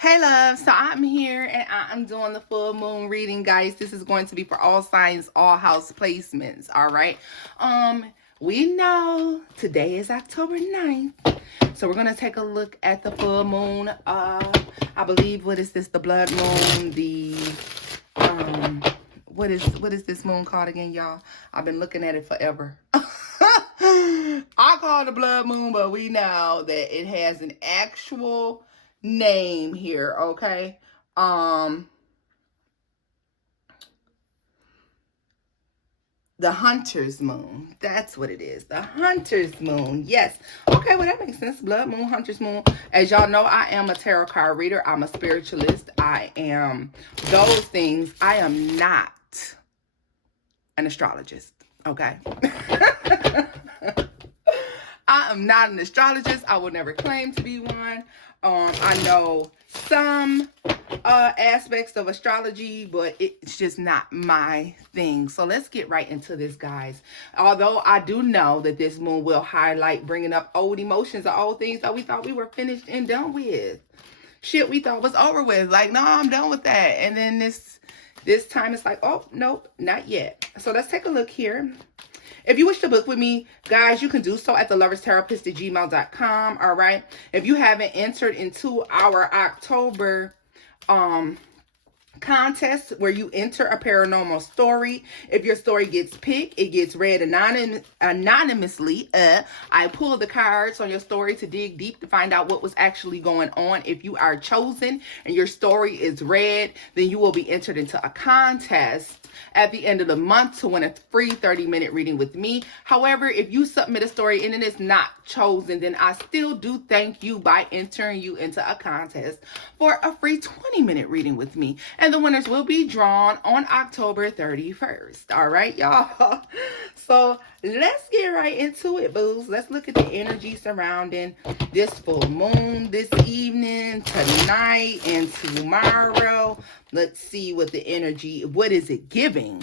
Hey love, so I'm here and I'm doing the full moon reading, guys. This is going to be for all signs, all house placements, all right? We know today is October 9th. So we're going to take a look at the full moon. I believe, what is this? The blood moon, the what is this moon called again, y'all? I've been looking at it forever. I call it the blood moon, but we know that it has an actual name here, okay? The hunter's moon. That's what it is. The hunter's moon. Yes. Okay, well, that makes sense. Blood moon, hunter's moon. As y'all know, I am a tarot card reader. I'm a spiritualist. I am those things. I am not an astrologist, okay? I am not an astrologist. I will never claim to be one. I know some aspects of astrology, but it's just not my thing. So let's get right into this, guys. Although I do know that this moon will highlight bringing up old emotions or old things that we thought we were finished and done with. Shit we thought was over with. Like, no, I'm done with that. And then this time it's like, oh, nope, not yet. So let's take a look here. If you wish to book with me, guys, you can do so at theloverstherapist@gmail.com, all right? If you haven't entered into our October contest where you enter a paranormal story, if your story gets picked, it gets read anonymously. I pull the cards on your story to dig deep to find out what was actually going on. If you are chosen and your story is read, then you will be entered into a contest at the end of the month to win a free 30-minute reading with me. However, if you submit a story and it is not chosen, then I still do thank you by entering you into a contest for a free 20-minute reading with me. And the winners will be drawn on October 31st. All right, y'all. So let's get right into it, booze. Let's look at the energy surrounding this full moon this evening, tonight, and tomorrow. Let's see what the energy, what is it giving?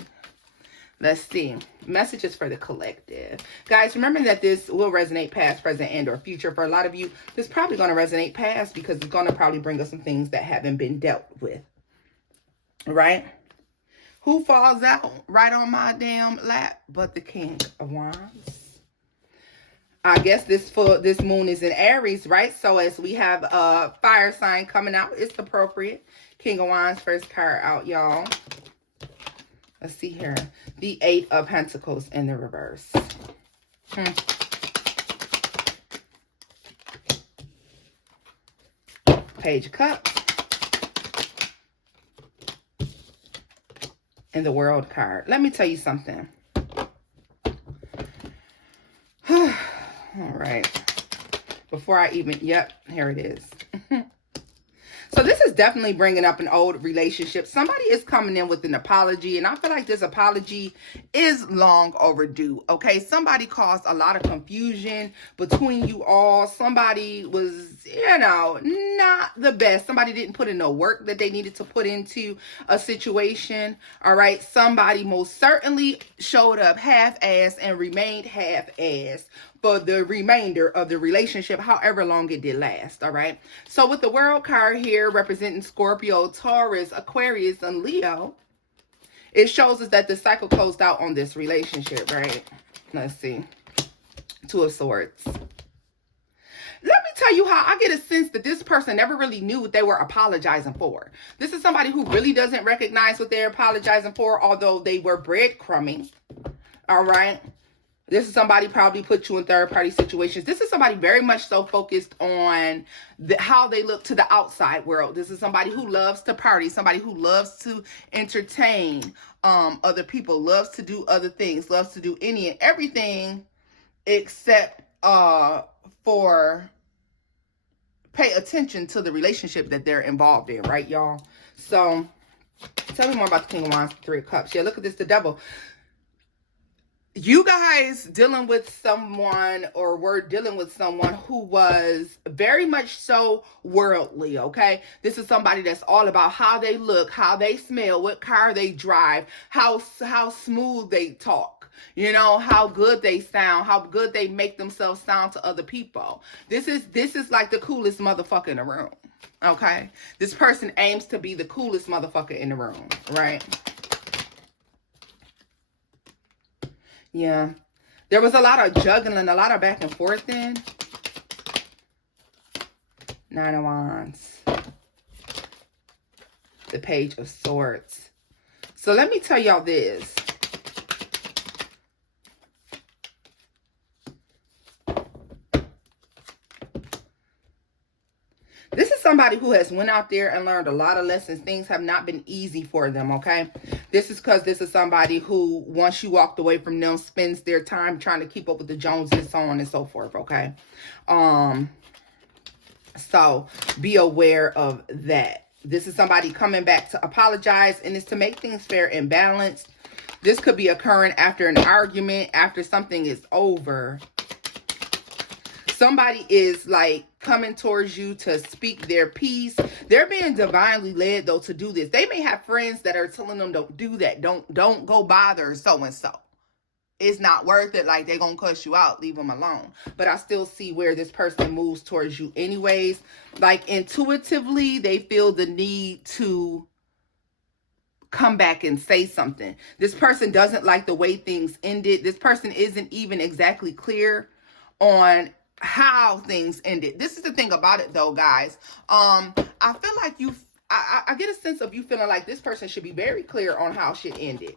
Let's see. Messages for the collective. Guys, remember that this will resonate past, present, and or future. For a lot of you, this is probably going to resonate past because it's going to probably bring us some things that haven't been dealt with. Right? Who falls out right on my damn lap but the King of Wands? I guess this moon is in Aries, right? So as we have a fire sign coming out, it's appropriate. King of Wands, first card out, y'all. Let's see here. The 8 of Pentacles in the reverse. Page of Cups. And the World card. Let me tell you something. All right. Before I even, yep, here it is. So this is definitely bringing up an old relationship. Somebody is coming in with an apology, and I feel like this apology is long overdue, okay? Somebody caused a lot of confusion between you all. Somebody was, not the best. Somebody didn't put in the work that they needed to put into a situation, all right? Somebody most certainly showed up half-assed and remained half-assed for the remainder of the relationship, however long it did last, all right? So with the World card here representing Scorpio, Taurus, Aquarius, and Leo, it shows us that the cycle closed out on this relationship, right? Let's see. Two of Swords. Let me tell you how I get a sense that this person never really knew what they were apologizing for. This is somebody who really doesn't recognize what they're apologizing for, although they were breadcrumbing, all right? This is somebody probably put you in third-party situations. This is somebody very much so focused on how they look to the outside world. This is somebody who loves to party, somebody who loves to entertain other people, loves to do other things, loves to do any and everything except for pay attention to the relationship that they're involved in, right, y'all? So tell me more about the King of Wands, Three of Cups. Yeah, look at this, the Devil. You guys dealing with someone, or were dealing with someone who was very much so worldly, okay? This is somebody that's all about how they look, how they smell, what car they drive, how smooth they talk. You know, how good they sound, how good they make themselves sound to other people. This is like the coolest motherfucker in the room. Okay? This person aims to be the coolest motherfucker in the room, right? Yeah. There was a lot of juggling, a lot of back and forth in. Nine of Wands. The Page of Swords. So let me tell y'all this. This is somebody who has went out there and learned a lot of lessons. Things have not been easy for them, okay? This is because this is somebody who, once you walked away from them, spends their time trying to keep up with the Joneses, so on and so forth, okay? So be aware of that. This is somebody coming back to apologize, and it's to make things fair and balanced. This could be occurring after an argument, after something is over. Somebody is like coming towards you to speak their piece. They're being divinely led though to do this. They may have friends that are telling them don't do that. Don't go bother so-and-so. It's not worth it. Like, they're going to cuss you out. Leave them alone. But I still see where this person moves towards you anyways. Like, intuitively, they feel the need to come back and say something. This person doesn't like the way things ended. This person isn't even exactly clear on how things ended. This is the thing about it though, guys. I feel like I get a sense of you feeling like this person should be very clear on how shit ended.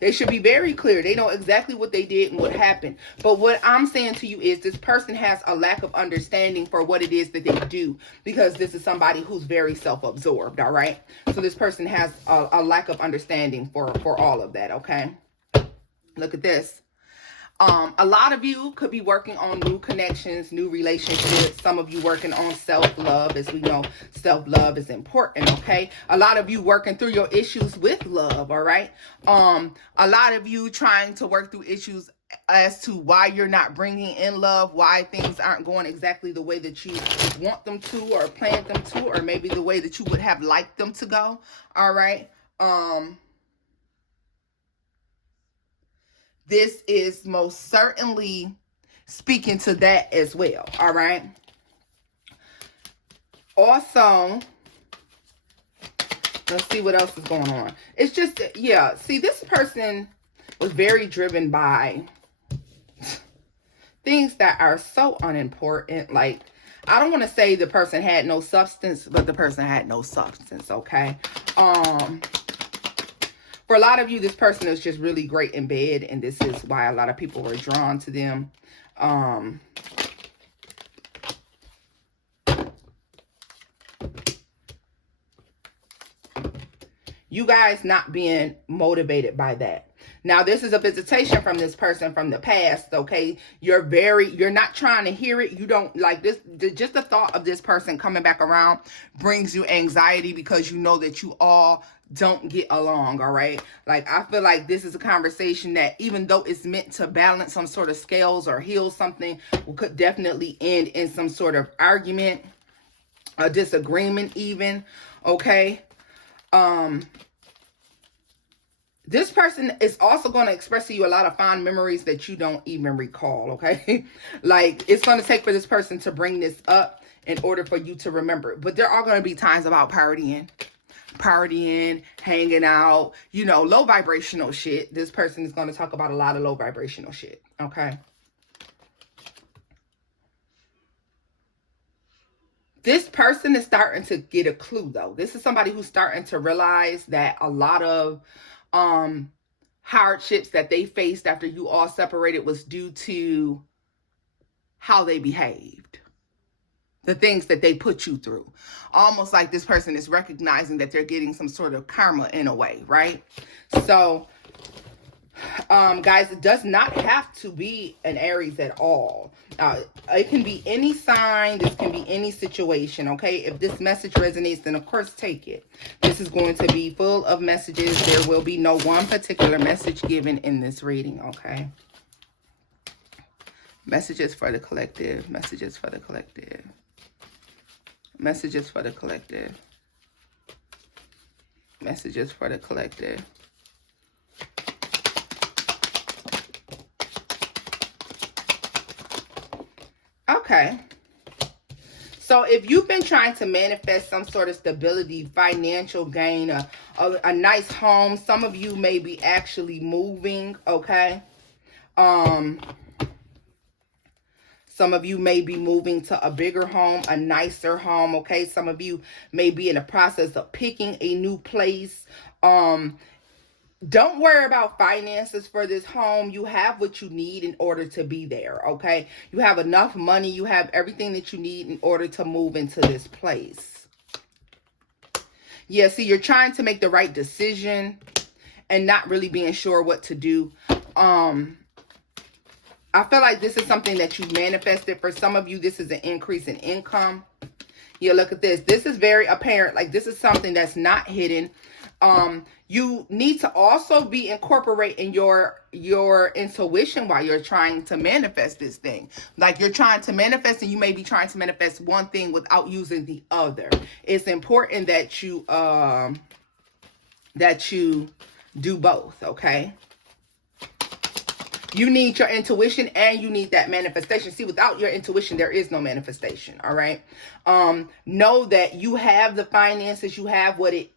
They should be very clear. They know exactly what they did and what happened. But what I'm saying to you is this person has a lack of understanding for what it is that they do, because this is somebody who's very self-absorbed, all right? So this person has a lack of understanding for all of that, okay? Look at this. A lot of you could be working on new connections, new relationships. Some of you working on self-love. As we know, self-love is important, okay? A lot of you working through your issues with love, all right? A lot of you trying to work through issues as to why you're not bringing in love, why things aren't going exactly the way that you want them to or planned them to, or maybe the way that you would have liked them to go, all right? This is most certainly speaking to that as well, all right? Also, let's see what else is going on. It's just, yeah, see, this person was very driven by things that are so unimportant. Like, I don't want to say the person had no substance, but the person had no substance, okay? For a lot of you, this person is just really great in bed, and this is why a lot of people were drawn to them. You guys not being motivated by that. Now, this is a visitation from this person from the past, okay? You're not trying to hear it. You don't like this. Just the thought of this person coming back around brings you anxiety, because you know that you all don't get along, all right? Like, I feel like this is a conversation that, even though it's meant to balance some sort of scales or heal something, could definitely end in some sort of argument, a disagreement even, okay? This person is also going to express to you a lot of fond memories that you don't even recall, okay? Like, it's going to take for this person to bring this up in order for you to remember. But there are going to be times about partying, hanging out, you know, low vibrational shit. This person is going to talk about a lot of low vibrational shit, okay? This person is starting to get a clue, though. This is somebody who's starting to realize that a lot of hardships that they faced after you all separated was due to how they behaved, the things that they put you through. Almost like this person is recognizing that they're getting some sort of karma in a way, right? So, guys, it does not have to be an Aries at all. It can be any sign. This can be any situation, okay? If this message resonates, then of course take it. This is going to be full of messages. There will be no one particular message given in this reading, okay? Messages for the collective. Messages for the collective. Messages for the collective. Messages for the collective. Okay. So if you've been trying to manifest some sort of stability, financial gain, a nice home, some of you may be actually moving, okay? Some of you may be moving to a bigger home, a nicer home, okay? Some of you may be in the process of picking a new place. Don't worry about finances for this home. You have what you need in order to be there, okay? You have enough money. You have everything that you need in order to move into this place. Yeah, see, you're trying to make the right decision and not really being sure what to do. I feel like this is something that you manifested. For some of you, this is an increase in income. Yeah, look at this. This is very apparent. Like, this is something that's not hidden. You need to also be incorporating your intuition while you're trying to manifest this thing. Like, you're trying to manifest, and you may be trying to manifest one thing without using the other. It's important that you do both, okay? You need your intuition and you need that manifestation. See, without your intuition, there is no manifestation, all right? Know that you have the finances, you have what it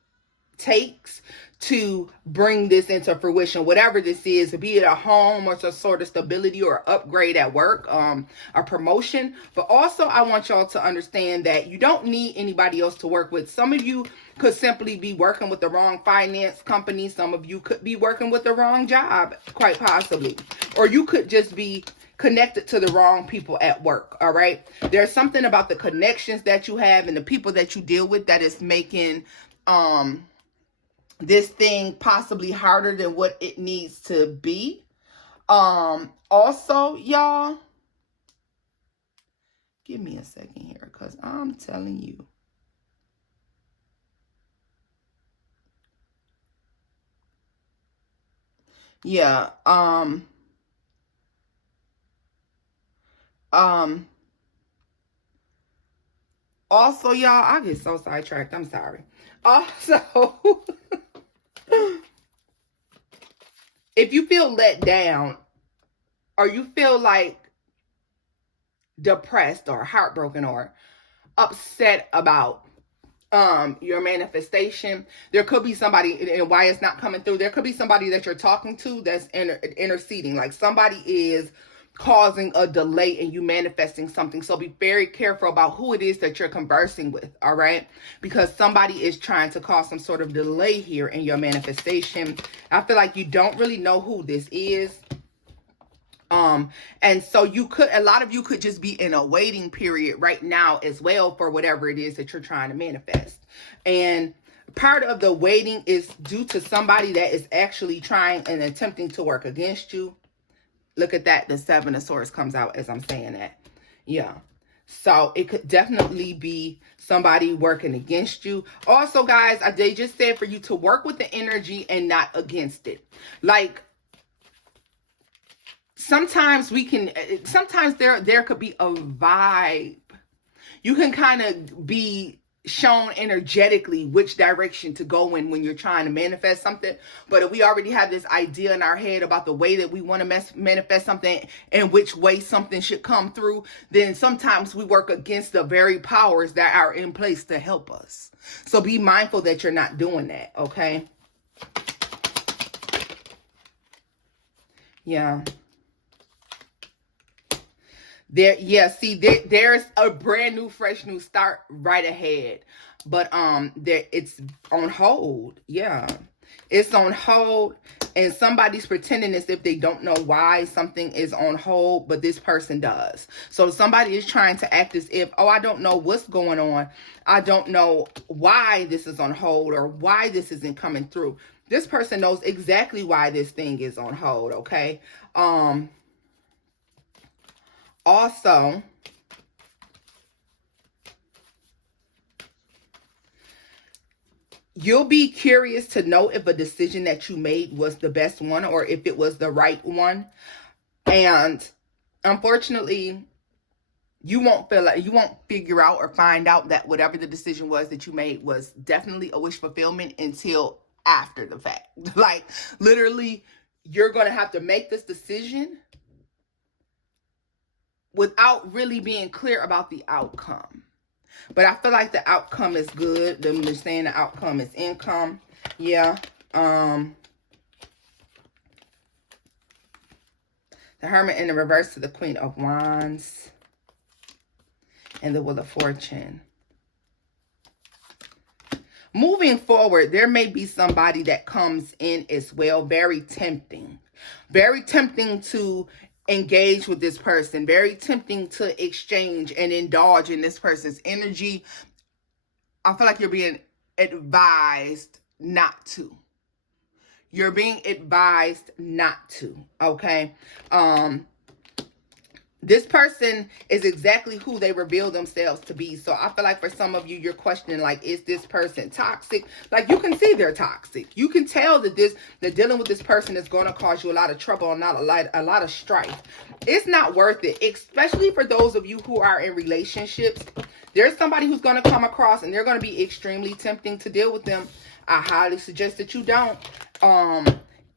takes to bring this into fruition, whatever this is, be it a home or some sort of stability or upgrade at work, a promotion. But also, I want y'all to understand that you don't need anybody else to work with. Some of you could simply be working with the wrong finance company. Some of you could be working with the wrong job, quite possibly. Or you could just be connected to the wrong people at work, all right? There's something about the connections that you have and the people that you deal with that is making this thing possibly harder than what it needs to be. Also, y'all, give me a second here, because I'm telling you. Yeah, also, y'all, I get so sidetracked. I'm sorry. Also, if you feel let down or you feel like depressed or heartbroken or upset about your manifestation, there could be somebody, and why it's not coming through, there could be somebody that you're talking to that's interceding. Like, somebody is causing a delay in you manifesting something. So be very careful about who it is that you're conversing with, all right? Because somebody is trying to cause some sort of delay here in your manifestation. I feel like you don't really know who this is. And so a lot of you could just be in a waiting period right now as well for whatever it is that you're trying to manifest. And part of the waiting is due to somebody that is actually trying and attempting to work against you. Look at that. The Seven of Swords comes out as I'm saying that. Yeah. So it could definitely be somebody working against you. Also, guys, they just said for you to work with the energy and not against it. Like, sometimes there could be a vibe. You can kind of be shown energetically which direction to go in when you're trying to manifest something. But if we already have this idea in our head about the way that we want to manifest something and which way something should come through, then sometimes we work against the very powers that are in place to help us. So be mindful that you're not doing that, okay? Yeah. There's a brand new, fresh new start right ahead. But it's on hold. Yeah. It's on hold. And somebody's pretending as if they don't know why something is on hold, but this person does. So somebody is trying to act as if, oh, I don't know what's going on. I don't know why this is on hold or why this isn't coming through. This person knows exactly why this thing is on hold, okay? Also, you'll be curious to know if a decision that you made was the best one or if it was the right one. And unfortunately, you won't figure out or find out that whatever the decision was that you made was definitely a wish fulfillment until after the fact. Like, literally, you're going to have to make this decision without really being clear about the outcome. But I feel like the outcome is good. They're saying the outcome is income. Yeah. The Hermit in the reverse to the Queen of Wands. And the Wheel of Fortune. Moving forward, there may be somebody that comes in as well. Very tempting. Very tempting to engage with this person. Very tempting to exchange and indulge in this person's energy. I feel like you're being advised not to. You're being advised not to, okay? This person is exactly who they reveal themselves to be. So I feel like for some of you, you're questioning, like, is this person toxic? Like, you can see they're toxic. You can tell that dealing with this person is going to cause you a lot of trouble and not a lot of strife. It's not worth it, especially for those of you who are in relationships. There's somebody who's going to come across and they're going to be extremely tempting to deal with them. I highly suggest that you don't.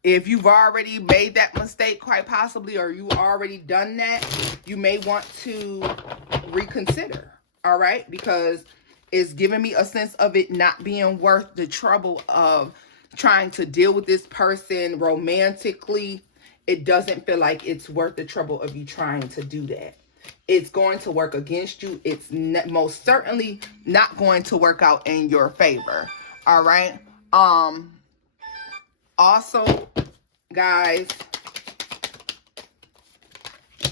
If you've already made that mistake, quite possibly, or you already done that, you may want to reconsider, all right? Because it's giving me a sense of it not being worth the trouble of trying to deal with this person romantically. It doesn't feel like it's worth the trouble of you trying to do that. It's going to work against you. It's most certainly not going to work out in your favor, all right? Also, guys,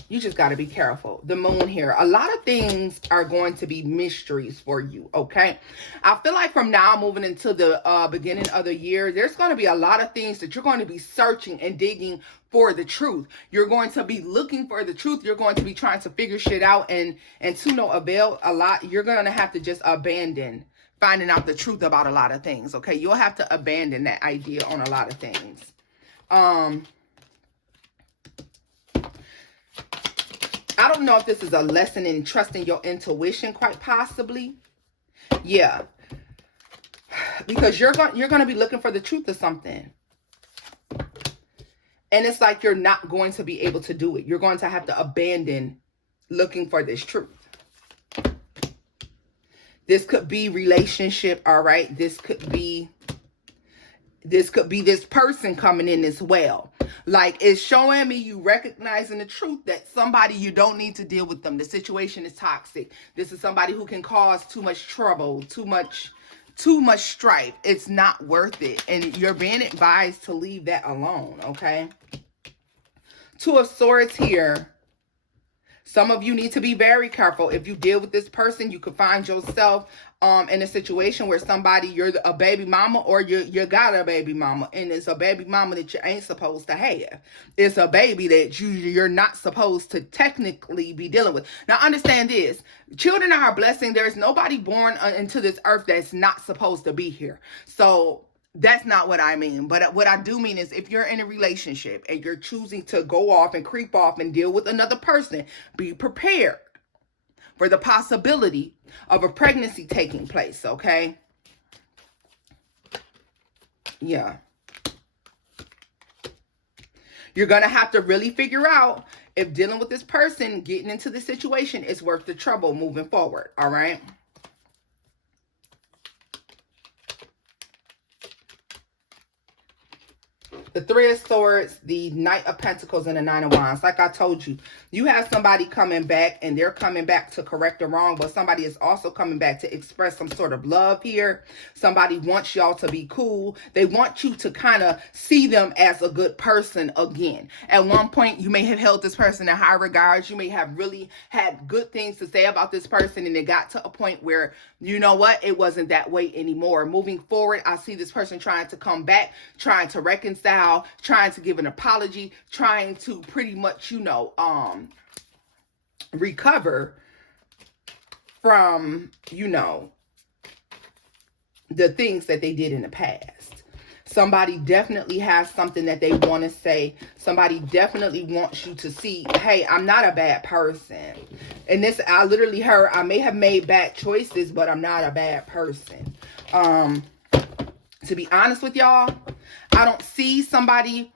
you just got to be careful. The Moon here. A lot of things are going to be mysteries for you, okay? I feel like from now moving into the beginning of the year, there's going to be a lot of things that you're going to be searching and digging for the truth. You're going to be looking for the truth. You're going to be trying to figure shit out, and to no avail a lot. You're going to have to just abandon finding out the truth about a lot of things, okay? You'll have to abandon that idea on a lot of things. I don't know if this is a lesson in trusting your intuition, quite possibly. Yeah. Because you're going to be looking for the truth of something. And it's like you're not going to be able to do it. You're going to have to abandon looking for this truth. This could be relationship, all right? This could be this person coming in as well. Like, it's showing me you recognizing the truth that somebody, you don't need to deal with them. The situation is toxic. This is somebody who can cause too much trouble, too much strife. It's not worth it. And you're being advised to leave that alone, okay? Two of Swords here. Some of you need to be very careful. If you deal with this person, you could find yourself in a situation where somebody, you're a baby mama, or you got a baby mama, and it's a baby mama that you ain't supposed to have. It's a baby that you're not supposed to technically be dealing with. Now, understand this. Children are a blessing. There's nobody born into this earth that's not supposed to be here. So that's not what I mean. But what I do mean is, if you're in a relationship and you're choosing to go off and creep off and deal with another person, be prepared for the possibility of a pregnancy taking place, okay? Yeah. You're going to have to really figure out if dealing with this person, getting into the situation, is worth the trouble moving forward, all right? The Three of Swords, the Knight of Pentacles, and the Nine of Wands. Like I told you, you have somebody coming back, and they're coming back to correct a wrong, but somebody is also coming back to express some sort of love here. Somebody wants y'all to be cool. They want you to kind of see them as a good person again. At one point, you may have held this person in high regards. You may have really had good things to say about this person, and it got to a point where, you know what, it wasn't that way anymore. Moving forward, I see this person trying to come back, trying to reconcile, trying to give an apology, trying to pretty much, recover from, the things that they did in the past. Somebody definitely has something that they want to say. Somebody definitely wants you to see, hey, I'm not a bad person. And this, I literally heard, I may have made bad choices, but I'm not a bad person. To be honest with y'all, I don't see somebody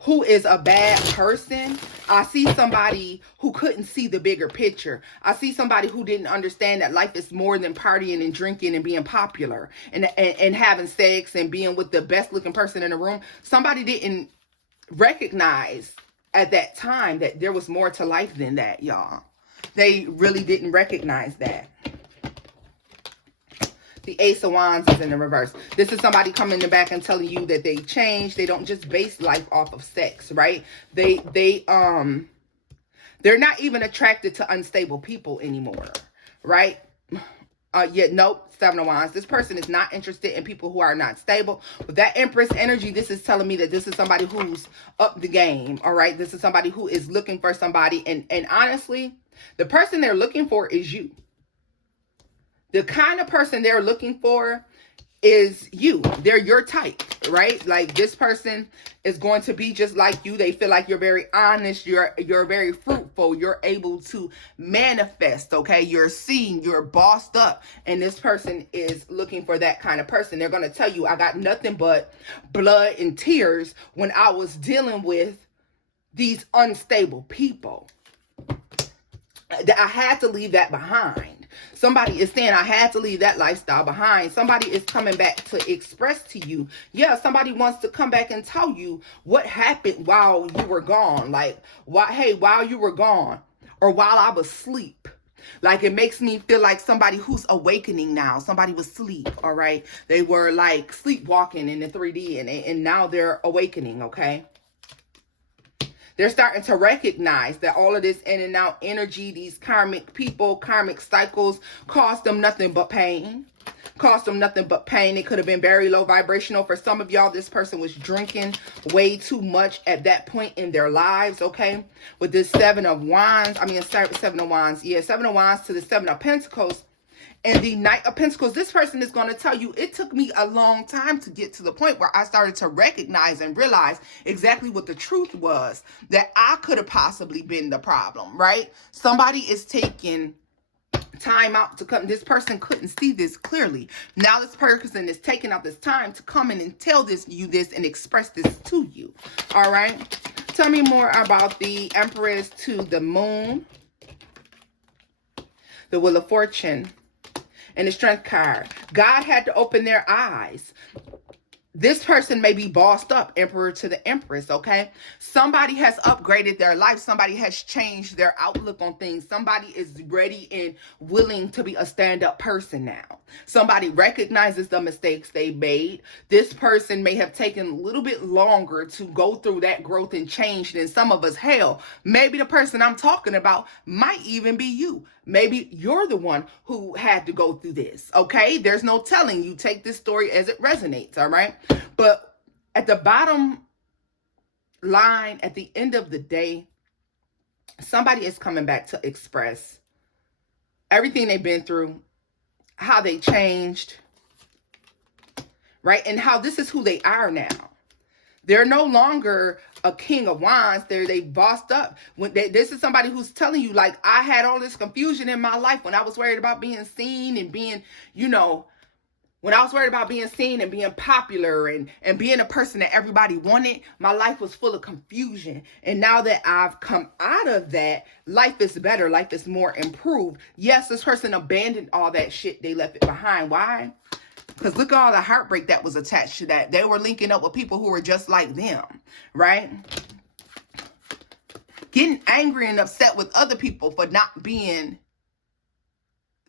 who is a bad person. I see somebody who couldn't see the bigger picture. I see somebody who didn't understand that life is more than partying and drinking and being popular and having sex and being with the best looking person in the room. Somebody didn't recognize at that time that there was more to life than that, y'all. They really didn't recognize that. The Ace of Wands is in the reverse. This is somebody coming in the back and telling you that they changed. They don't just base life off of sex, right? They're not even attracted to unstable people anymore, right? Nope, Seven of Wands. This person is not interested in people who are not stable. With that Empress energy, this is telling me that this is somebody who's up the game, all right? This is somebody who is looking for somebody. And honestly, the person they're looking for is you. The kind of person they're looking for is you. They're your type, right? Like this person is going to be just like you. They feel like you're very honest. You're very fruitful. You're able to manifest, okay? You're seen, you're bossed up. And this person is looking for that kind of person. They're going to tell you, I got nothing but blood and tears when I was dealing with these unstable people. I had to leave that behind. Somebody is saying I had to leave that lifestyle behind. Somebody is coming back to express to you. Yeah, somebody wants to come back and tell you what happened while you were gone. Like, while you were gone or while I was asleep. Like, it makes me feel like somebody who's awakening now. Somebody was asleep, all right? They were like sleepwalking in the 3D and now they're awakening, okay? They're starting to recognize that all of this in and out energy, these karmic people, karmic cycles, cost them nothing but pain. Cost them nothing but pain. It could have been very low vibrational. For some of y'all, this person was drinking way too much at that point in their lives, okay? With this Seven of Wands. Yeah, Seven of Wands to the Seven of Pentacles. And the Knight of Pentacles, this person is going to tell you, it took me a long time to get to the point where I started to recognize and realize exactly what the truth was, that I could have possibly been the problem, right? Somebody is taking time out to come. This person couldn't see this clearly. Now this person is taking out this time to come in and tell you this and express this to you. All right. Tell me more about the Empress to the Moon, the Wheel of Fortune, and the Strength card. God had to open their eyes. This person may be bossed up, Emperor to the Empress, okay? Somebody has upgraded their life. Somebody has changed their outlook on things. Somebody is ready and willing to be a stand-up person now. Somebody recognizes the mistakes they made. This person may have taken a little bit longer to go through that growth and change than some of us. Hell, maybe the person I'm talking about might even be you. Maybe you're the one who had to go through this, okay? There's no telling. You take this story as it resonates, all right? But at the bottom line, at the end of the day, somebody is coming back to express everything they've been through, how they changed, right? And how this is who they are now. They're no longer a King of Wands. They bossed up. This is somebody who's telling you, like, I had all this confusion in my life when I was worried about being seen and being, when I was worried about being seen and being popular and being a person that everybody wanted. My life was full of confusion. And now that I've come out of that, life is better. Life is more improved. Yes, this person abandoned all that shit. They left it behind. Why? Because look at all the heartbreak that was attached to that. They were linking up with people who were just like them, right? Getting angry and upset with other people for not being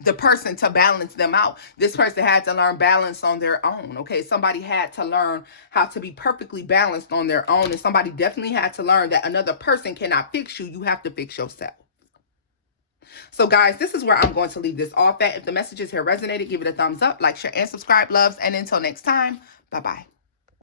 the person to balance them out. This person had to learn balance on their own, okay? Somebody had to learn how to be perfectly balanced on their own. And somebody definitely had to learn that another person cannot fix you. You have to fix yourself. So guys, this is where I'm going to leave this off at. If the messages here resonated, give it a thumbs up, like, share, and subscribe, loves. And until next time, bye-bye.